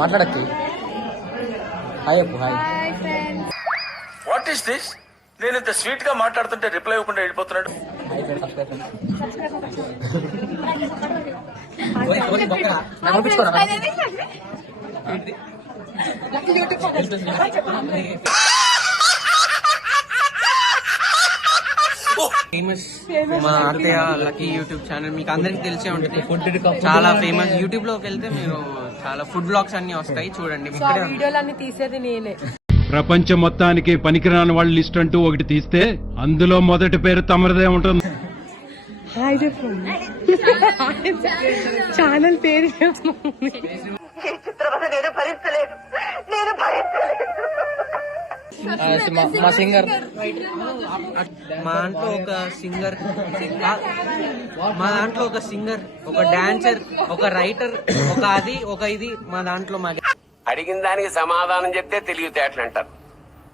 మాట్లాడచ్చు. హాయ్ అప్పు. Hi. What is this? నేను ఇంత స్వీట్ గా మాట్లాడుతుంటే రిప్లై ఇవ్వకుండా వెళ్ళిపోతున్నాడు. ఫేమస్ మా అత్తయ్య లక్కీ యూట్యూబ్ ఛానల్ మీకు అందరికి తెలిసే ఉంటుంది. చాలా ఫేమస్. యూట్యూబ్ లోకి వెళ్తే మీరు చాలా ఫుడ్ బ్లాగ్స్ అన్ని వస్తాయి, చూడండి. వీడియోలన్నీ తీసేది నేనే. ప్రపంచం మొత్తానికి పనికిరాని వాళ్ళ లిస్ట్ అంటూ ఒకటి తీస్తే అందులో మొదటి పేరు తమరిదే ఉంటుంది. హాయ్ చెప్పండి. ఛానల్ పేరు మా సింగర్. మా దాంట్లో ఒక సింగర్, ఒక డాన్సర్, ఒక రైటర్, ఒక అది ఒక ఇది మా దాంట్లో. మా అడిగిన దానికి సమాధానం చెప్తే తెలివితేటలు అంటారు,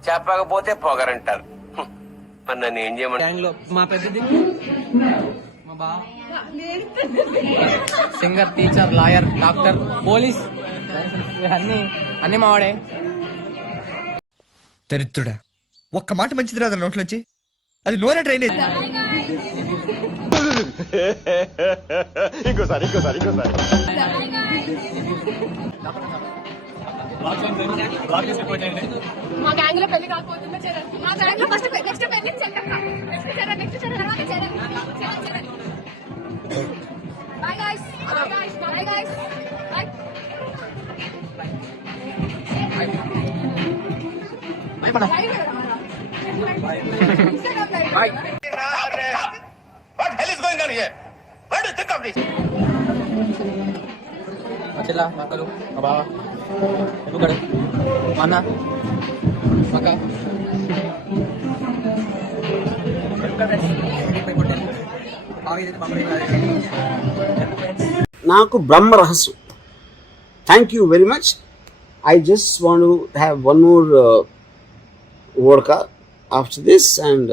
చెప్పకపోతే పొగరంటారు. మరి నన్ను ఏం చేయమంటారు? గ్యాంగ్ లో మా పెద్దది మా బా singer, teacher, lawyer, doctor, police అన్ని మావాడే. దరిద్రుడా, ఒక్క మాట మంచిది రాదు నోట్లోంచి. అది నూనె డ్రైనేజ్. ఇంకోసారి మా గ్యాంగ్ లో పెళ్లి కాకపోతుందో చరణ్. మా గ్యాంగ్ లో ఫస్ట్ నెక్స్ట్ పెళ్లి next Charan. Bye guys. Bye guys. What hell is going on here? What do you think of this? మా చెల్ల, మా అక్కలు, మా బావ, ఎప్పుడు మా అన్న, మా అక్క. నాకు బ్రహ్మ రహస్యం. Thank you very much. I just want to have one more vodka after this, and